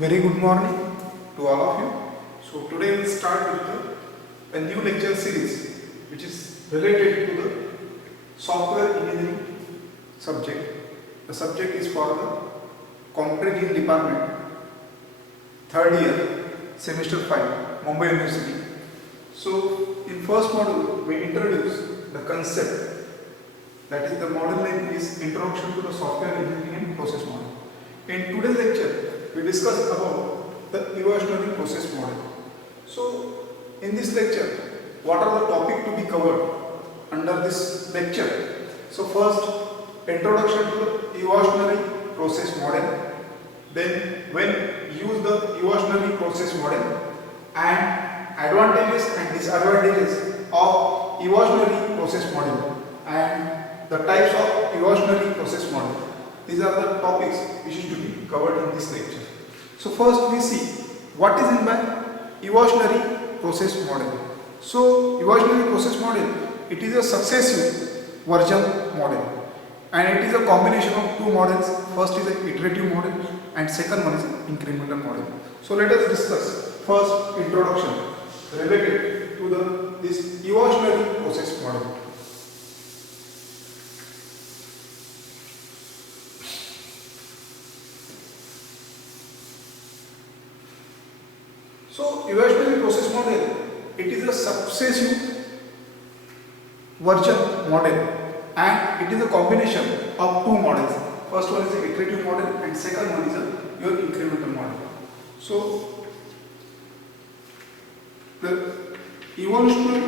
Very good morning to all of you. So today we'll start with a new lecture series which is related to the software engineering subject. The subject is for the computer engineering department, third year, semester 5, Mumbai University. So in first module we introduce the concept, that is the module name is Introduction to the Software Engineering and Process Model. In today's lecture we discuss about the evolutionary process model. So in this lecture, what are the topics to be covered under this lecture? So first, introduction to the evolutionary process model. Then when use the evolutionary process model and advantages and disadvantages of evolutionary process model and the types of evolutionary process model. These are the topics which is to be covered in this lecture. So first we see what is meant by evolutionary process model. So evolutionary process model, it is a successive version model and it is a combination of two models. First is an iterative model and second one is an incremental model. So let us discuss first introduction related to this evolutionary process model. So evolutionary process model, it is a successive version model and it is a combination of two models. First one is the iterative model and second one is your incremental model. So the evolutionary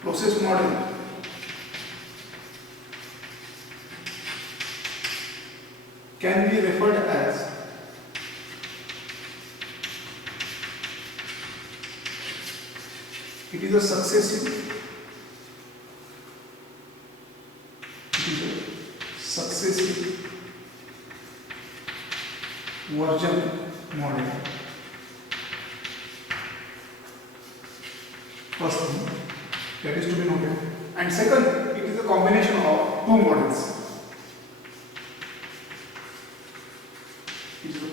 process model can be referred as it is a successive version model. First thing that is to be noted, and second, it is a combination of two models. It is a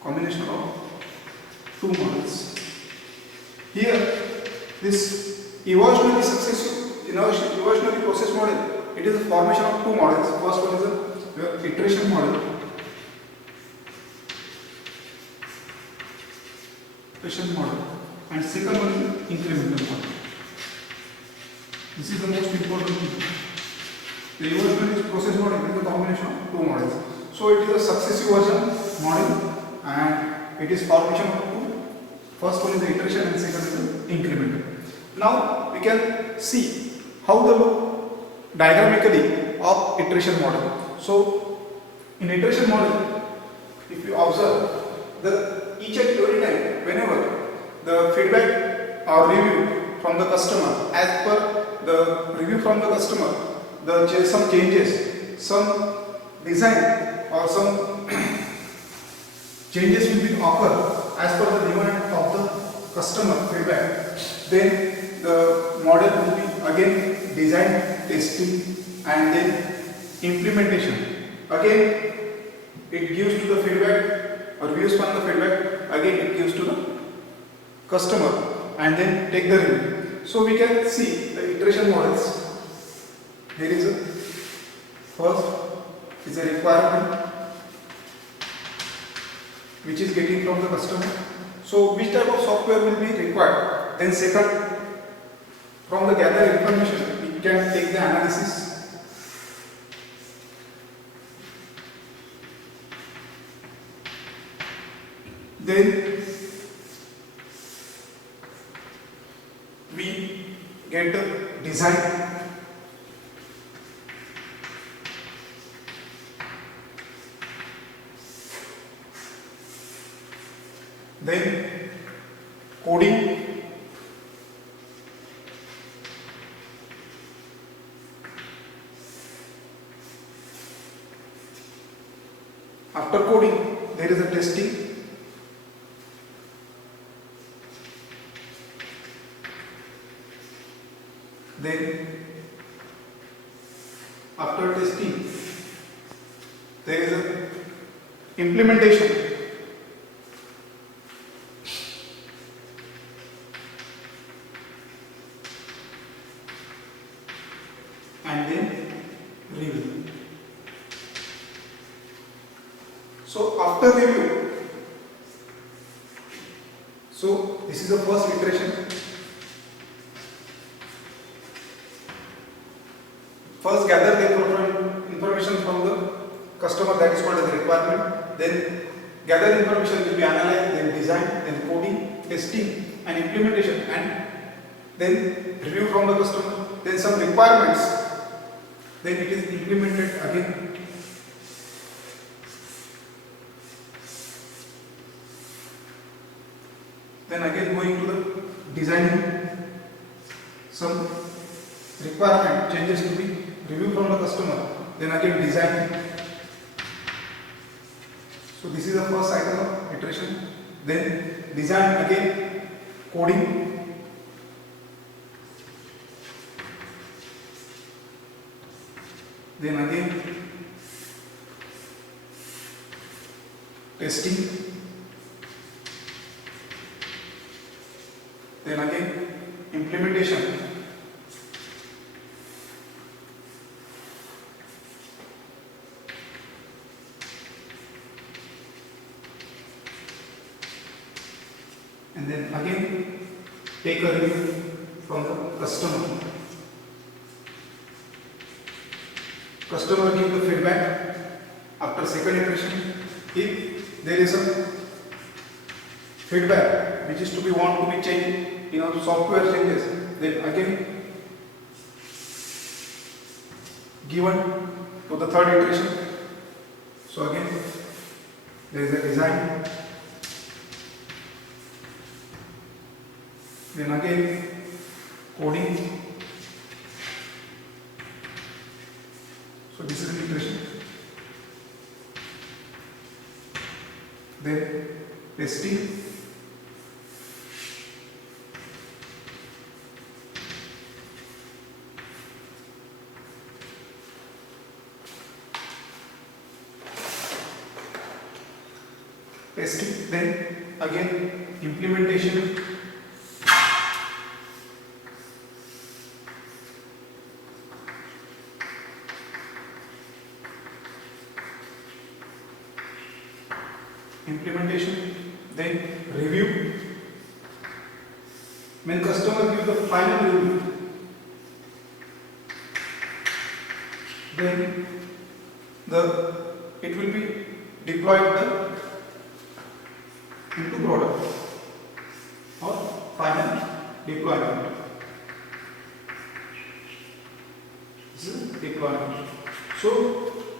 combination of two models. Here, this evolutionary process model, it is a formation of two models. First one is a iteration model. And second one is incremental model. This is the most important thing. The evolutionary process model is a combination of two models. So it is a successive version model and it is formation of two. First one is the iteration and second is the incremental. Now we can see how the look diagrammically of iteration model. So in iteration model, if you observe, each and every time whenever the feedback or review from the customer, as per the review from the customer, some changes, some design or some changes will be occur as per the demand of the customer feedback. Then the model will be again design, testing and then implementation. Again it gives to the feedback or views from the feedback, again it gives to the customer and then take the review. So we can see the iteration models. There is a first is a requirement which is getting from the customer. So which type of software will be required? Then second, from the gathered information, we can take the analysis. Then we get the design. Then coding, after coding there is a testing, Then after testing, there is a implementation. And then review. So after review, so this is the first iteration. First gather the information from the customer, that is called as requirement. Then gather information will be analyzed, then design, then coding, testing and implementation, and then review from the customer, then some requirements, then it is implemented again. Then again going to the designing, some requirement changes to be reviewed from the customer, then again design. So this is the first cycle of iteration. Then design, again coding, then again testing, then again implementation, and then again take a review from the customer. Customer give the feedback after second iteration. If there is some feedback which is to be want to be changed, software changes, then again given to the third iteration. So again there is a design, then again coding. So this is the iteration. Then testing, then again implementation, then review. When customer gives the final review, then it will be deployed into product or final deployment. This is deployment. So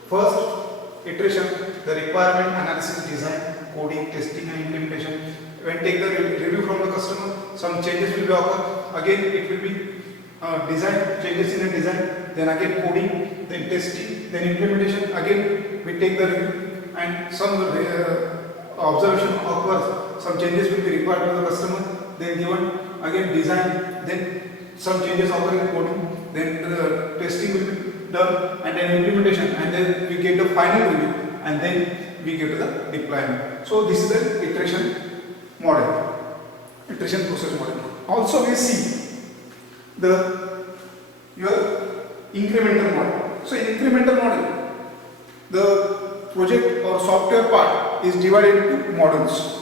first iteration, the requirement analysis, design, coding, testing and implementation. When take the review from the customer, some changes will be occur. Again it will be design, changes in the design, then again coding, then testing, then implementation. Again we take the review and some observation occurs, some changes will be required to the customer, then given again design, then some changes occur in coding, then the testing will be done, and then implementation, and then we get the final review, and then we get to the deployment. So this is the iteration model, iteration process model. Also we see your incremental model. So in incremental model, the project or software part is divided into modules.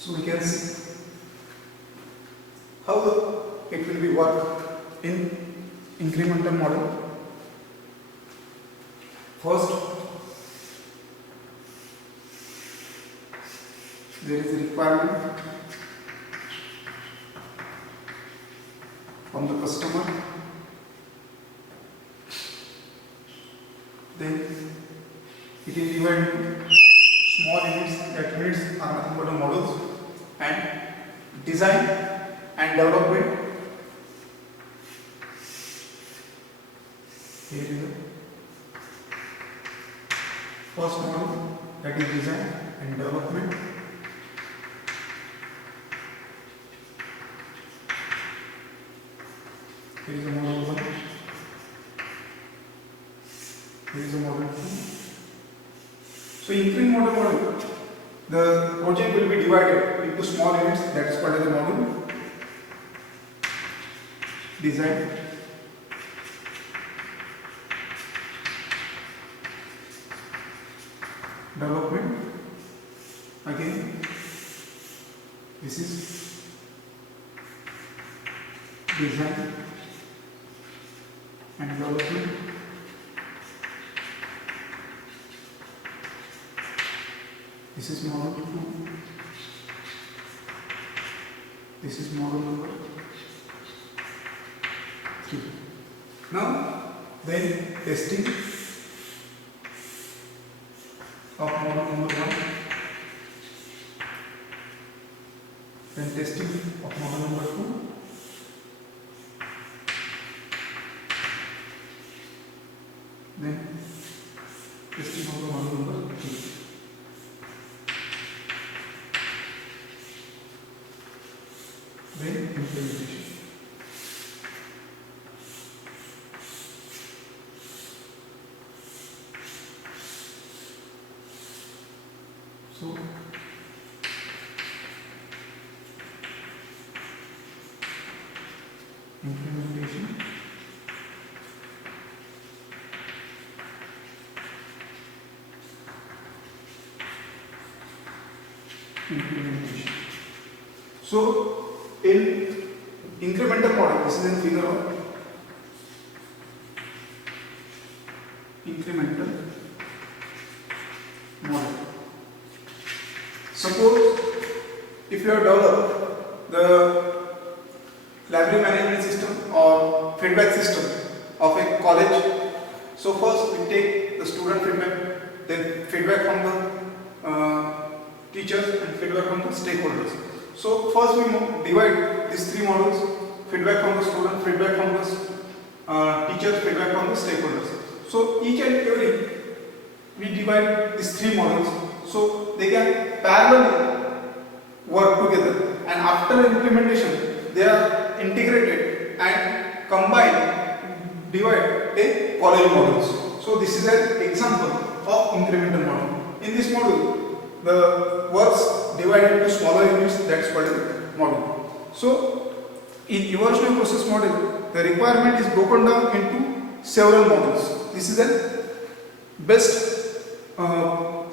So we can see how it will be work in incremental model. First, there is a requirement from the customer, then it is divided into small units. That units are nothing but the models, and design and development, Here is the first model, that is design and development. Here is the model 1. Here is the model 2. So in model, the project will be divided into small units, that is called as the module. Design, development. Again, this is design and development. This is model 2. This is model number 3. Now, then testing of model number 1. Then testing of model number 2. Then testing of the model number 3. Then implementation. So implementation, So in incremental model, this is in figure of incremental model. Suppose if you have developed the library management system or feedback system of a college, so first we take the student feedback, then feedback from the teachers and feedback from the stakeholders. So first we divide these three models: feedback from the student, feedback from the teachers, feedback from the stakeholders. So each and every we divide these three models so they can parallelly work together, and after implementation they are integrated and combined, divide a college models. So this is an example of incremental model. In this model, the works divided into smaller units, that's called a model. So in evolutionary process model, the requirement is broken down into several models. This is the best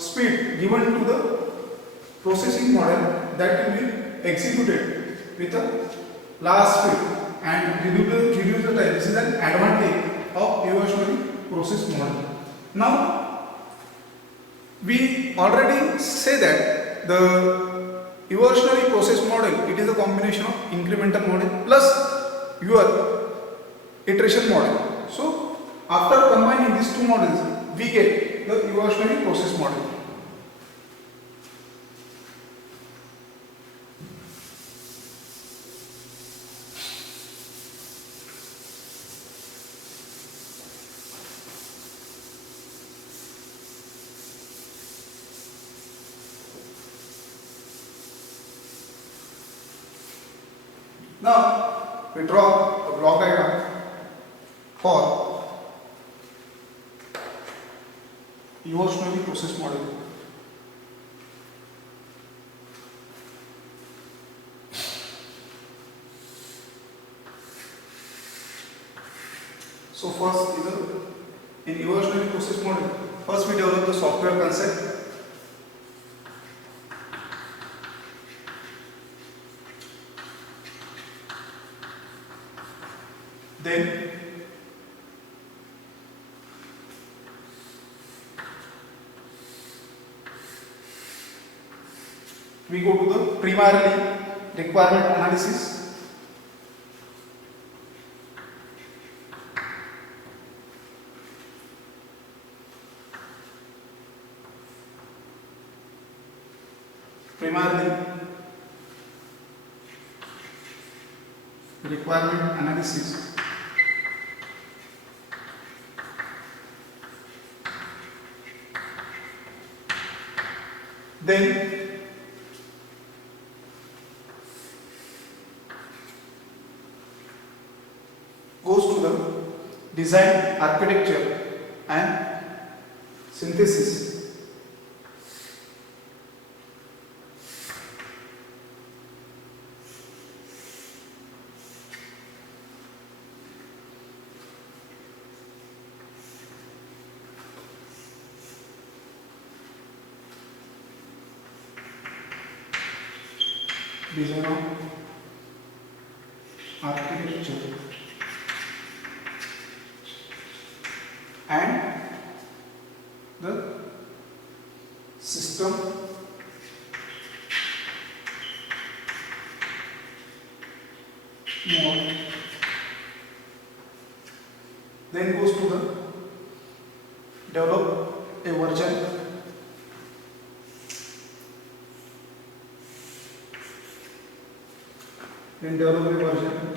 speed given to the processing model that will be executed with a large speed and reduce the time. This is an advantage of evolutionary process model. Now we already say that the evolutionary process model, it is a combination of incremental model plus your iteration model. So after combining these two models, we get the evolutionary process model. Now we draw a block diagram for evolutionary process model. So first is in evolutionary process model, first we develop the software concept. Then we go to the primarily requirement analysis. Primarily requirement analysis. Then goes to the design, architecture and synthesis. Design of architecture and the system mode. Then goes to the develop a version. Then develop a version.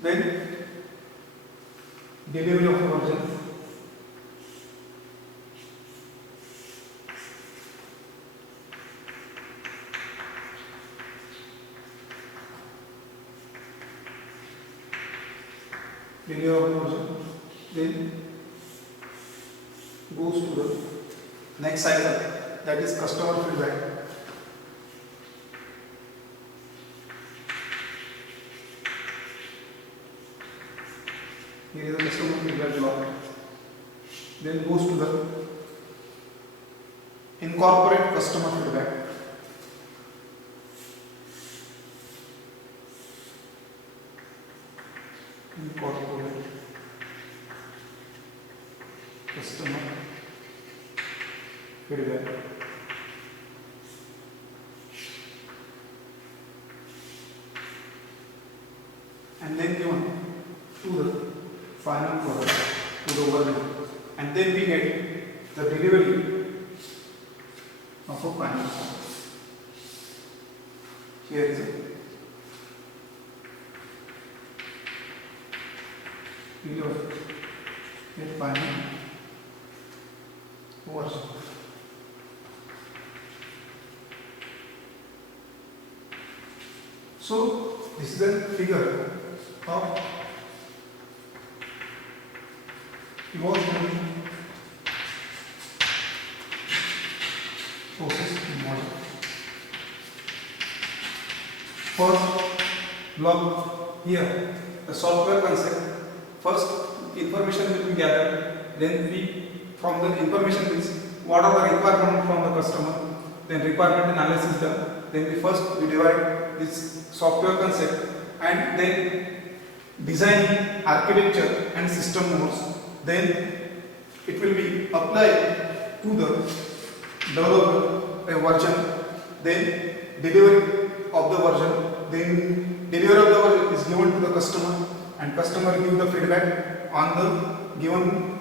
Then delivery of a version. Delivery of a version. Then goes to the next cycle, that is customer feedback. Here is the customer feedback block. Then goes to the incorporate customer feedback. Incorporate customer feedback. And then given to the final product, to the version, and then we get the delivery of a final product. Here is it. Delivery. Then final version. So this is a figure of evolutionary process model. First block here, the software concept. First information will be gathered, then we from the information is what are the requirements from the customer, then requirement analysis done, then we divide this software concept and then design architecture and system modes. Then it will be applied to the developer a version, then delivery of the version, then delivery of the version is given to the customer and customer give the feedback on the given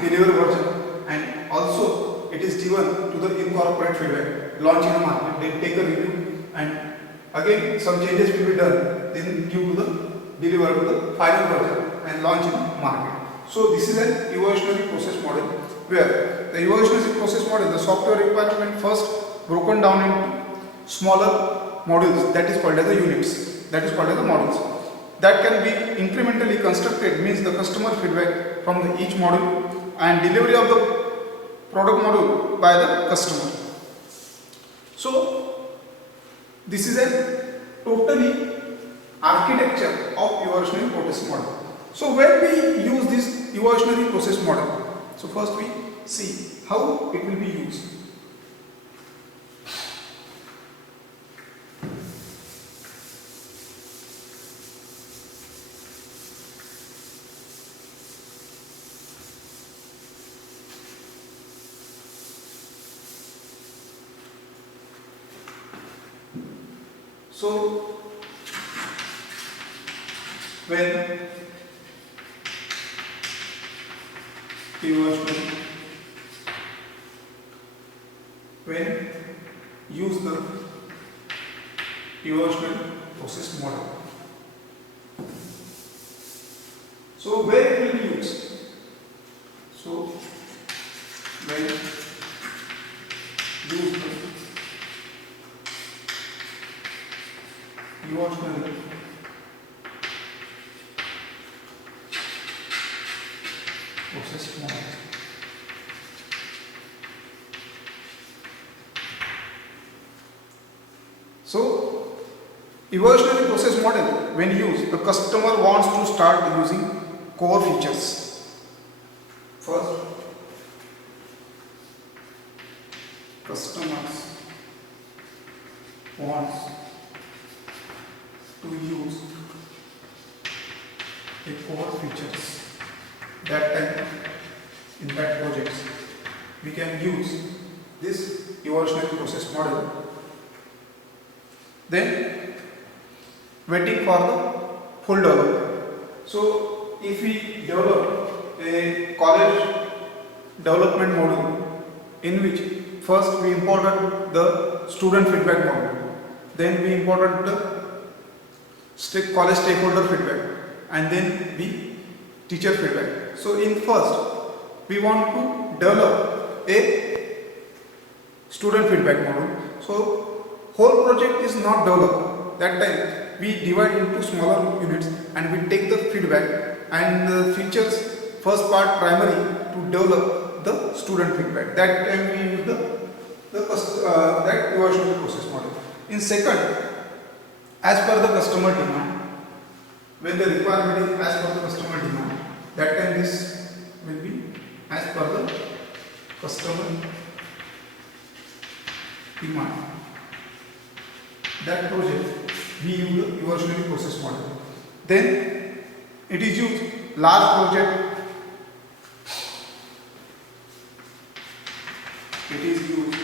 delivery version, and also it is given to the incorporate feedback, launch in the market, then take a review and again some changes will be done, then give to the deliver to the final version and launch in the market. So this is an evolutionary process model where the evolutionary process model, the software requirement first broken down into smaller modules, that is called as the units, that is called as the models, that can be incrementally constructed, means the customer feedback from each module and delivery of the product module by the customer. So this is a totally architecture of evolutionary process model. So when we use this evolutionary process model, so first we see how it will be used. So when use the evolutionary process model, So where it will be used? So when use the evolutionary process model. So evolutionary process model, when used, the customer wants to start using core features. First, customers wants to use the core features. That time in that projects we can use this evolutionary process model. Then waiting for the full development. So if we develop a college development module in which first we imported the student feedback module, then we imported the college stakeholder feedback, and then we teacher feedback. So in first we want to develop a student feedback module. So whole project is not developed. That time we divide into smaller units and we take the feedback and the features first part primary to develop the student feedback. That time we use the that evolutionary process model. In second, as per the customer demand, when the requirement is as per the customer demand, that time this will be as per the customer demand. That project we use the evolutionary process model. Then it is used large project. It is used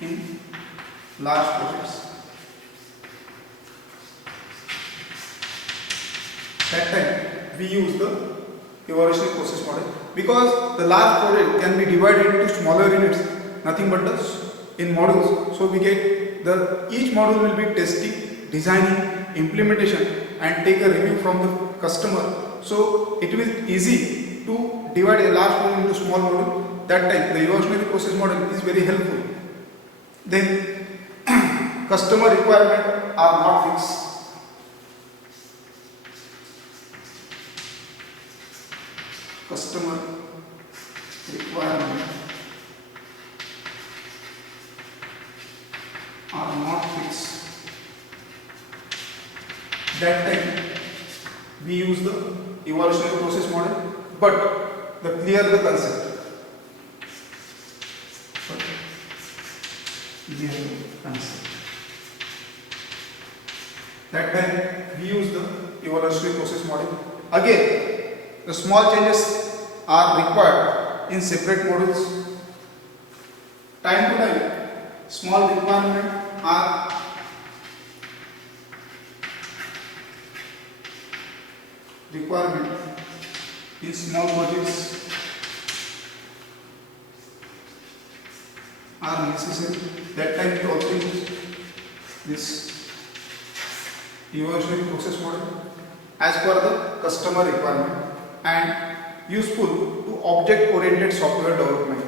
in large projects. That time we use the evolutionary process model, because the large project can be divided into smaller units, nothing but the in modules. So we get the each module will be testing, designing, implementation, and take a review from the customer. So it will be easy to divide a large module into small module. That time the evolutionary process model is very helpful. Then customer requirement are not fixed. Customer requirement are not fixed. That time we use the evolutionary process model, but the clear the concept. But clear the concept. That time we use the evolutionary process model. Again, the small changes are required in separate modules. Time to time, small requirements are in small projects are necessary. That time we also use this evolutionary process model as per the customer requirement and useful to object oriented software development.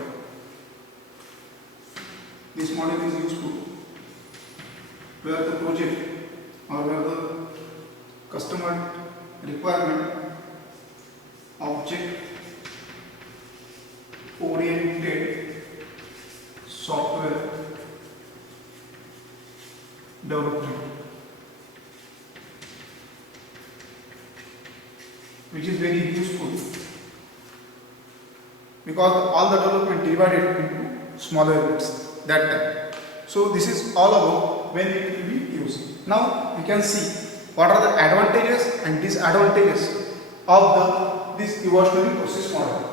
This model is useful where the project or where the customer requirement object oriented software development, which is very useful because all the development divided into smaller units that time. So this is all about when it will be used. Now we can see what are the advantages and disadvantages of this evolutionary process model.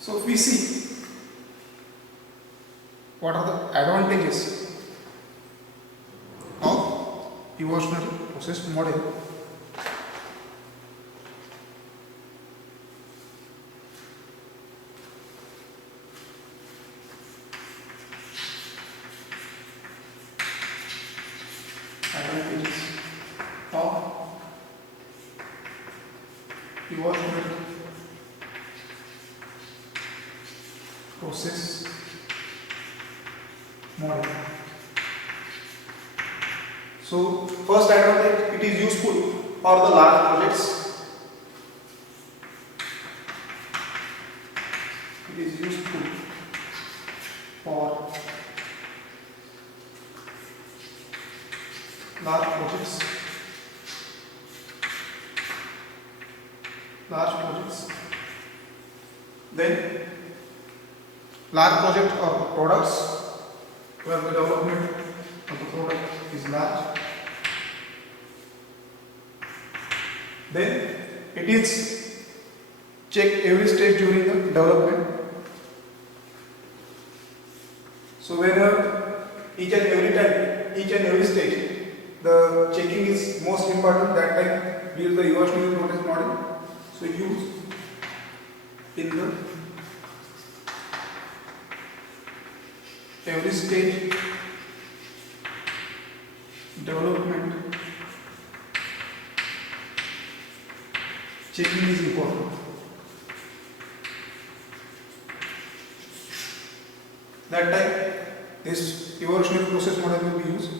So we see what are the advantages evolutionary process model. Advantages of evolutionary process model. So first advantage, it is useful for the large projects. It is useful for large projects. Then large project or products where the development of the product is large. Then it is checked every stage during the development. So whenever each and every stage the checking is most important, that time we use the evolutionary process model. So use in the every stage development checking is important. That time this evolutionary process model will be used.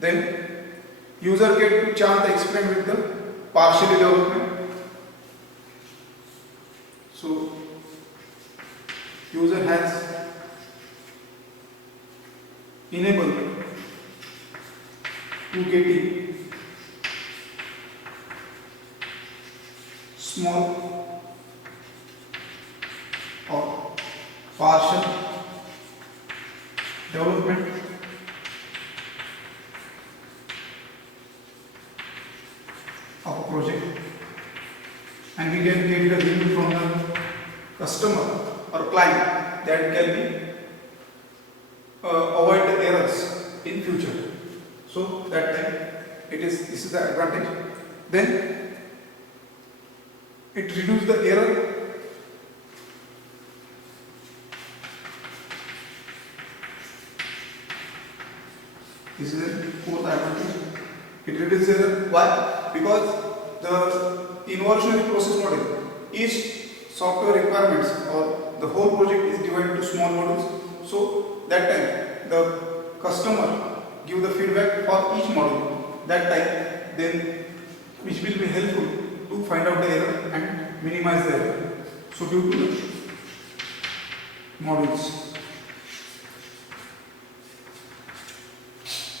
Then user get to chance to experiment with the partially development. So user has enabled to getting small or partial development of a project, and we can get the review from the customer or client that can be avoid the errors in future. So that time this is the advantage. Then it reduces the error. This is the fourth advantage. It reduces error. Why? Because the evolutionary process model, each software requirements or the whole project is divided into small modules. So that time the customer give the feedback for each module. That time then which will be helpful to find out the error and minimize the error. So due to the modules.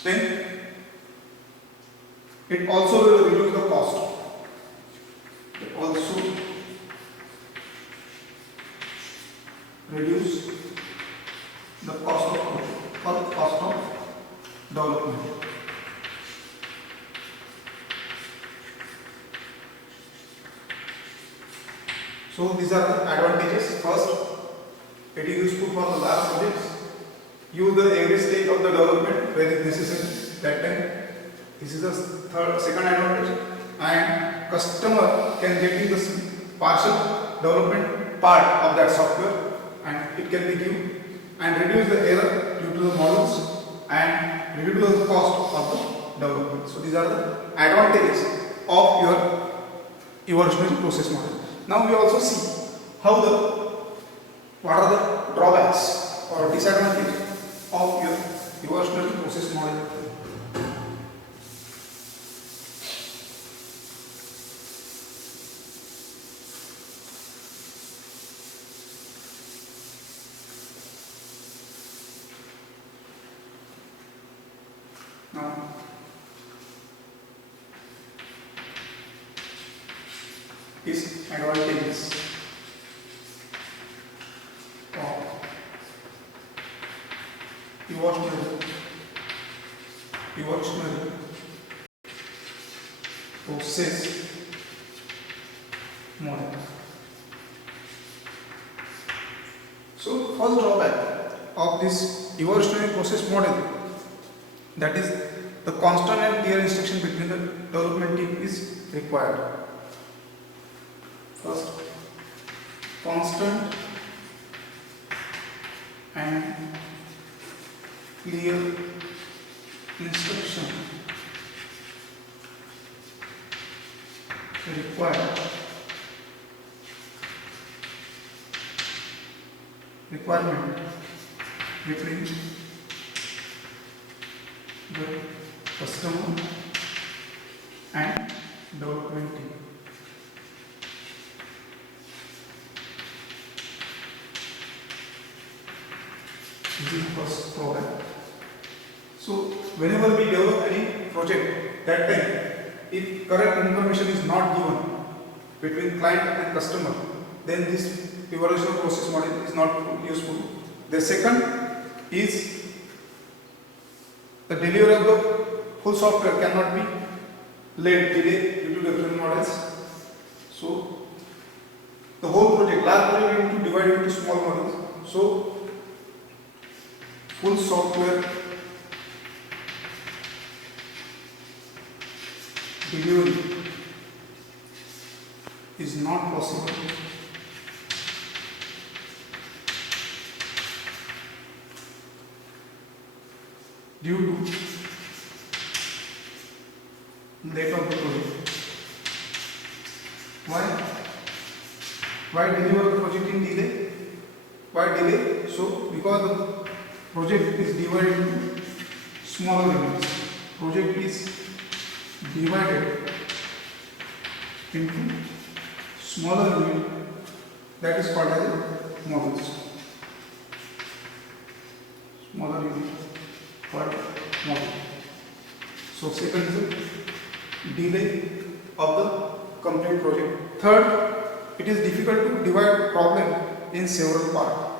Then it also will reduce the cost. It also reduce the cost of development. So these are the advantages. First, it is useful for the large projects. Use the every stage of the development where it is necessary. That time, this is the second advantage. And customer can get in the partial development part of that software, and it can be given and reduce the error due to the models and reduce the cost of the development. So these are the advantages of your evolutionary process model. Now we also see what are the drawbacks or disadvantages of your evolutionary process model. Now disadvantages of evolutionary process model. So first drawback of this evolutionary process model, that is the constant and clear instruction between the development team is required. First, constant and clear instruction requirement between the customer and development team. This is the first problem. So whenever we develop any project, that time if correct information is not given between client and customer, then this evolutionary process model is not useful. The second is the delivery of the full software cannot be late delay due to different models. So the whole project, large project, we need to divide into small models. So full software delivery is not possible due to late of the project. Why deliver the project in delay? Why delay? So because the project is divided into smaller units. Project is divided into smaller unit, that is called as models. Smaller unit called model. So second is the delay of the complete project. Third, it is difficult to divide problem in several parts.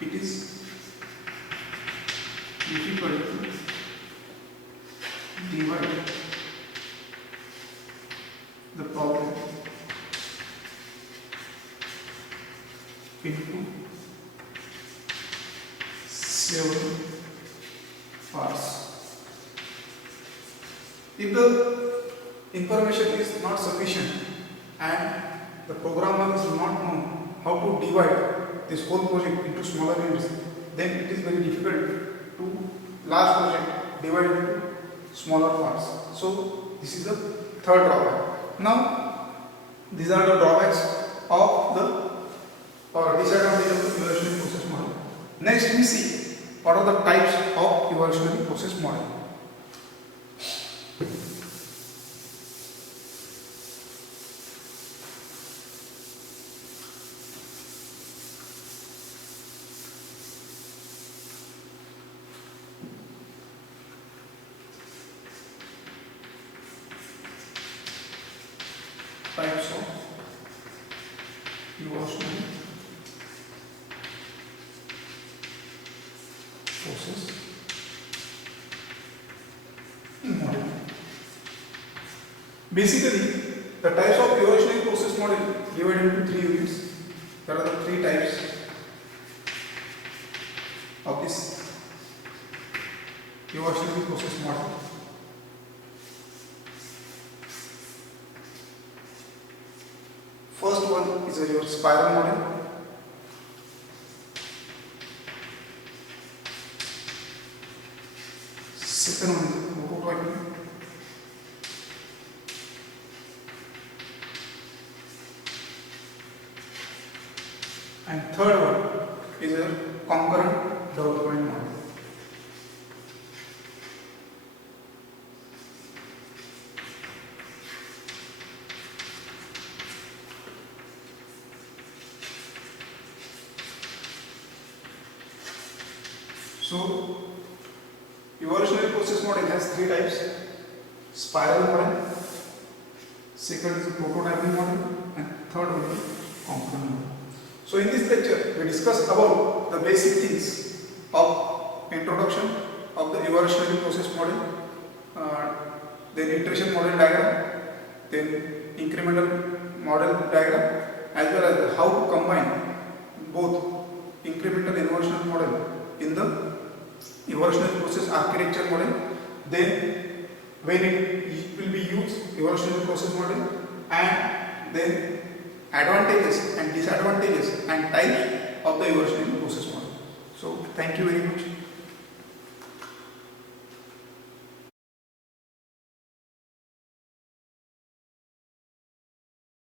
It is difficult to divide the problem into several parts. If the information is not sufficient and the programmer is not known how to divide this whole project into smaller units, then it is very difficult to large project divide into smaller parts. So this is the third drawback. Now these are the drawbacks of the or disadvantages of the evolutionary process model. Next we see what are the types of evolutionary process model. Types of evolutionary process model. Basically, the types of evolutionary process model divided into 3 units. There are the 3 types of this evolutionary process model. First one is your spiral model. Second one is prototyping. And third one is a concurrent development model. So, evolutionary process model has 3 types: spiral model, second is prototyping model, and third one is concurrent model. So, in this lecture, we discussed about the basic things of introduction of the evolutionary process model, then iteration model diagram, then incremental model diagram, as well as how to combine both incremental and evolutionary model in the evolutionary process architecture model, then when it will be used evolutionary process model, and then advantages and disadvantages and types of the evolutionary process model. So thank you very much.